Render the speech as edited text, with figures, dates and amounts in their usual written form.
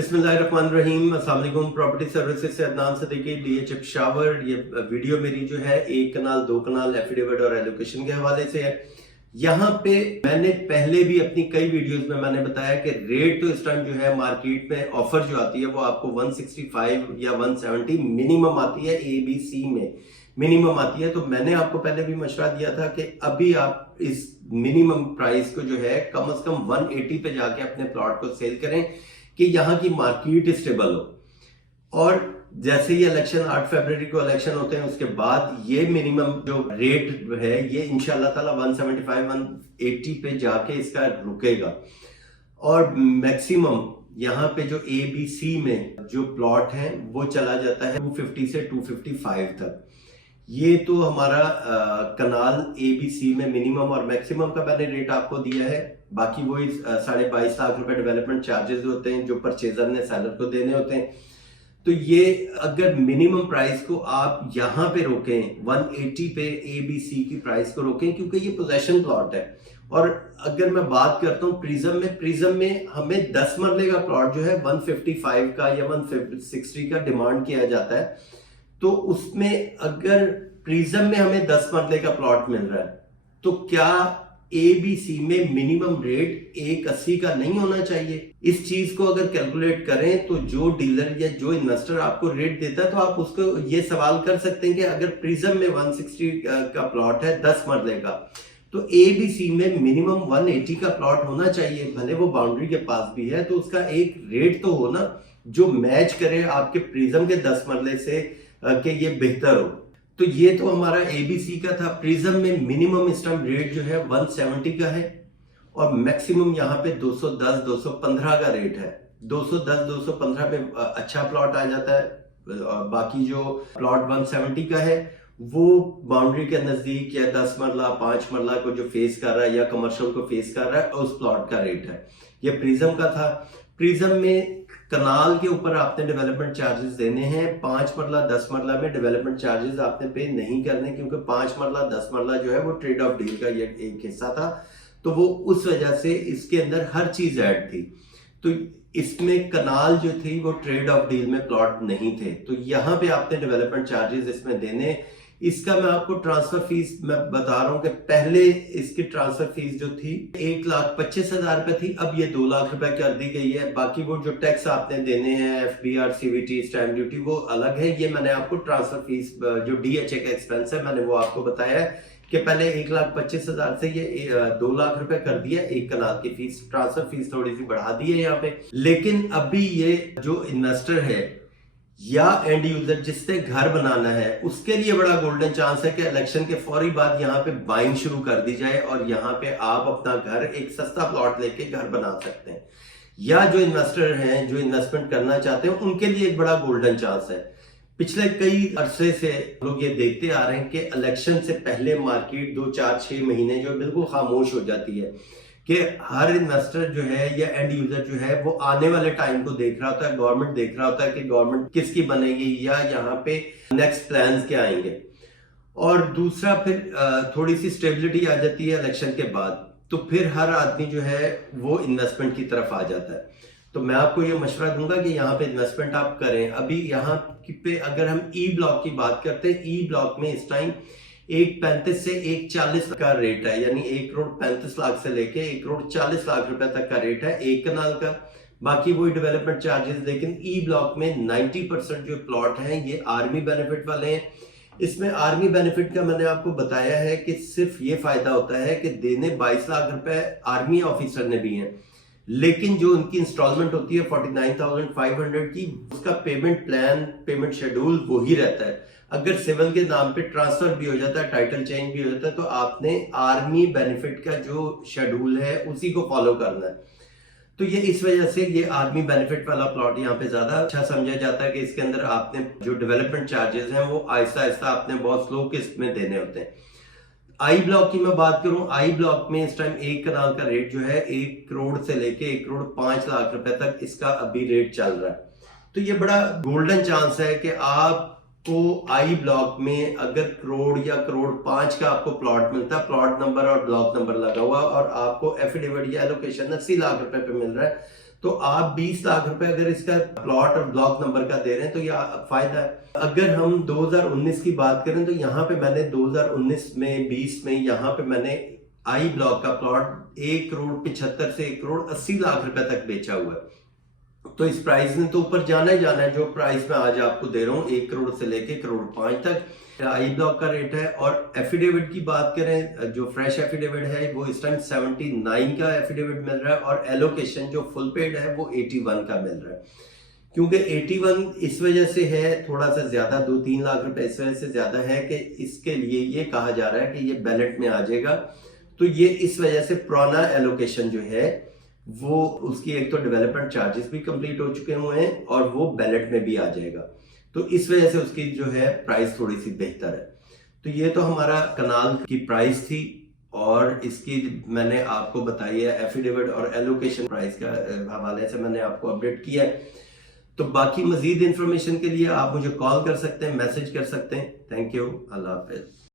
बिस्मिल्लाहिर्रहमानिर्रहीम। अस्सलाम वालेकुम। प्रॉपर्टी सर्विसेज से अदनान सदीकी, डीएच शावर। ये वीडियो मेरी जो है एक कनाल, दो कनाल, एफिडेविट और एलोकेशन के हवाले से है। यहाँ पे मैंने पहले भी अपनी कई वीडियोस में मैंने बताया कि रेट तो इस टाइम जो है मार्केट में ऑफर जो आती है वो आपको 165 या 170 मिनिमम आती है, ए बी सी में मिनिमम आती है। तो मैंने आपको पहले भी मशवरा दिया था कि अभी आप इस मिनिमम प्राइस को जो है कम से कम 180 पे जाके अपने प्लॉट को सेल करें कि यहाँ की मार्केट स्टेबल हो। और जैसे ही इलेक्शन 8 फरवरी को इलेक्शन होते हैं उसके बाद ये मिनिमम जो रेट है ये इंशाल्लाह ताला 175 180 पे जाके इसका रुकेगा। और मैक्सिमम यहाँ पे जो ए बी सी में जो प्लॉट है वो चला जाता है 250 से 255 तक। ये तो हमारा कनाल ए बी सी में मिनिमम और मैक्सिमम का मैंने रेट आपको दिया है। बाकी वही 22.5 लाख रुपए डेवलपमेंट चार्जेस होते हैं जो परचेजर ने सेलर को देने होते हैं। तो ये अगर मिनिमम प्राइस को आप यहाँ पे रोकें 180 पे ए बी सी की प्राइस को रोकें, क्योंकि ये पोजेशन प्लॉट है। और अगर मैं बात करता हूँ प्रिज्म में हमें 10 मरले का प्लॉट जो है 155 का या 160 का डिमांड किया जाता है। तो उसमें अगर प्रिज्म में हमें 10 मरले का प्लॉट मिल रहा है तो क्या ए बी सी में मिनिमम रेट 180 का नहीं होना चाहिए? इस चीज को अगर कैलकुलेट करें तो जो डीलर या जो इन्वेस्टर आपको रेट देता है तो आप उसको ये सवाल कर सकते हैं कि अगर प्रिज्म में 160 का प्लॉट है 10 मरले का, तो ए बी सी में मिनिमम 180 का प्लॉट होना चाहिए। भले वो बाउंड्री के पास भी है तो उसका एक रेट तो हो ना जो मैच करे आपके प्रिज्म के 10 मरले से कि ये बेहतर हो। तो ये तो हमारा एबीसी का था। प्रिज्म में मिनिमम इस टाइम रेट जो है 170 का है और मैक्सिमम यहाँ पे 210 215 का रेट है। 210 215 पे अच्छा प्लॉट आ जाता है। बाकी जो प्लॉट 170 का है वो बाउंड्री के नजदीक या 10 मरला 5 मरला को जो फेस कर रहा है या कमर्शियल को फेस कर रहा है उस प्लॉट का रेट है। ये प्रिज्म का था। प्रिज्म में कनाल के ऊपर आपने डेवलपमेंट चार्जेस देने हैं। 5 मरला 10 मरला में डेवलपमेंट चार्जेस आपने पे नहीं करने, क्योंकि 5 मरला 10 मरला जो है वो ट्रेड ऑफ डील का ये एक हिस्सा था। तो वो उस वजह से इसके अंदर हर चीज ऐड थी। तो इसमें कनाल जो थी वो ट्रेड ऑफ डील में प्लॉट नहीं थे। तो यहाँ पे आपने डेवलपमेंट चार्जेस इसमें देने। इसका मैं आपको ट्रांसफर फीस मैं बता रहा हूँ कि पहले इसकी ट्रांसफर फीस जो थी 1,25,000 रुपए थी, अब ये 2 लाख रुपए कर दी गई है। बाकी वो जो टैक्स आपने देने हैं FBR CVT स्टैंप ड्यूटी वो अलग है। ये मैंने आपको ट्रांसफर फीस जो DHA का एक्सपेंस है मैंने वो आपको बताया है कि पहले 1,25,000 से ये 2 लाख रुपए कर दिया एक कनाल की फीस। ट्रांसफर फीस थोड़ी सी बढ़ा दी है यहाँ पे। लेकिन अभी ये जो इन्वेस्टर है या एंड यूजर जिससे घर बनाना है उसके लिए बड़ा गोल्डन चांस है कि इलेक्शन के फौरी बाद यहाँ पे बाइंग शुरू कर दी जाए और यहाँ पे आप अपना घर एक सस्ता प्लॉट लेके घर बना सकते हैं। या जो इन्वेस्टर हैं जो इन्वेस्टमेंट करना चाहते हैं उनके लिए एक बड़ा गोल्डन चांस है। पिछले कई अरसे से लोग ये देखते आ रहे हैं कि इलेक्शन से पहले मार्केट 2 4 6 महीने जो बिल्कुल खामोश हो जाती है कि हर इन्वेस्टर जो है या एंड यूजर जो है वो आने वाले टाइम को देख रहा होता है, गवर्नमेंट देख रहा होता है कि गवर्नमेंट किसकी बनेगी या यहाँ पे नेक्स्ट प्लान्स क्या आएंगे। और दूसरा फिर थोड़ी सी स्टेबिलिटी आ जाती है इलेक्शन के बाद, तो फिर हर आदमी जो है वो इन्वेस्टमेंट की तरफ आ जाता है। तो मैं आपको ये मशवरा दूंगा कि यहाँ पे इन्वेस्टमेंट आप करें। अभी यहाँ पे अगर हम ई ब्लॉक की बात करते हैं, ई ब्लॉक में इस टाइम 1,35 से 1,40 का रेट है, यानी 1,35 लाख से लेके 1,40 लाख रुपए तक का रेट है एक कनाल का। बाकी वही डेवलपमेंट चार्जेस। लेकिन ई ब्लॉक में 90% जो प्लॉट हैं ये आर्मी बेनिफिट वाले हैं। इसमें आर्मी बेनिफिट का मैंने आपको बताया है कि सिर्फ ये फायदा होता है कि देने 22 लाख रुपए आर्मी ऑफिसर ने भी हैं, लेकिन जो उनकी इंस्टॉलमेंट होती है 49,500 की, उसका पेमेंट प्लान पेमेंट शेड्यूल वही रहता है। अगर सिविल के नाम पे ट्रांसफर भी हो जाता है, टाइटल चेंज भी हो जाता है, तो आपने आर्मी बेनिफिट का जो शेड्यूल है उसी को फॉलो करना है। तो ये इस वजह से ये आर्मी बेनिफिट वाला प्लॉट यहाँ पे ज्यादा अच्छा समझा जाता है कि इसके अंदर आपने जो डेवलपमेंट चार्जेस हैं वो आहिस्ता आहिस्ता आपने बहुत स्लो किस्त में देने होते हैं। आई ब्लॉक की मैं बात करूं, आई ब्लॉक में इस टाइम एक कनाल का रेट जो है 1 करोड़ से लेके 1,05,00,000 रुपए तक इसका अभी रेट चल रहा है। तो ये बड़ा गोल्डन चांस है कि आपको आई ब्लॉक में अगर करोड़ या 1.5 करोड़ का आपको प्लॉट मिलता है, प्लॉट नंबर और ब्लॉक नंबर लगा हुआ, और आपको एफिडेविट या एलोकेशन 80 लाख रुपए पे मिल रहा है, तो आप 20 लाख रुपए अगर इसका प्लॉट और ब्लॉक नंबर का दे रहे हैं तो यह फायदा है। अगर हम 2019 की बात करें तो यहाँ पे मैंने 2019 में 20 में यहाँ पे मैंने आई ब्लॉक का प्लॉट 1,75 से 1,80,00,000 रुपए तक बेचा हुआ है। तो इस प्राइस ने तो ऊपर जाना ही जाना है। जो प्राइस मैं आज आपको दे रहा हूँ 1 करोड़ से लेके 1,5 करोड़ तक आई ब्लॉक का रेट है। और एफिडेविट की बात करें, जो फ्रेश एफिडेविट है वो इस टाइम 79 का एफिडेविट मिल रहा है, और एलोकेशन जो फुल पेड है वो 81 का मिल रहा है। क्योंकि 81 इस वजह से है थोड़ा सा ज्यादा, 2-3 लाख रुपए इस वजह से ज्यादा है कि इसके लिए ये कहा जा रहा है कि ये बैलेट में आ जाएगा। तो ये इस वजह से पुराना एलोकेशन जो है वो उसकी एक तो डेवलपमेंट चार्जेस भी कंप्लीट हो चुके हुए हैं और वो बैलेट में भी आ जाएगा। तो इस वजह से उसकी जो है प्राइस थोड़ी सी बेहतर है। तो ये तो हमारा कनाल की प्राइस थी, और इसकी मैंने आपको बताई है एफिडेविट और एलोकेशन प्राइस का हवाले से मैंने आपको अपडेट किया है। तो बाकी मजीद इंफॉर्मेशन के लिए आप मुझे कॉल कर सकते हैं, मैसेज कर सकते हैं। Thank you, Allah Hafiz.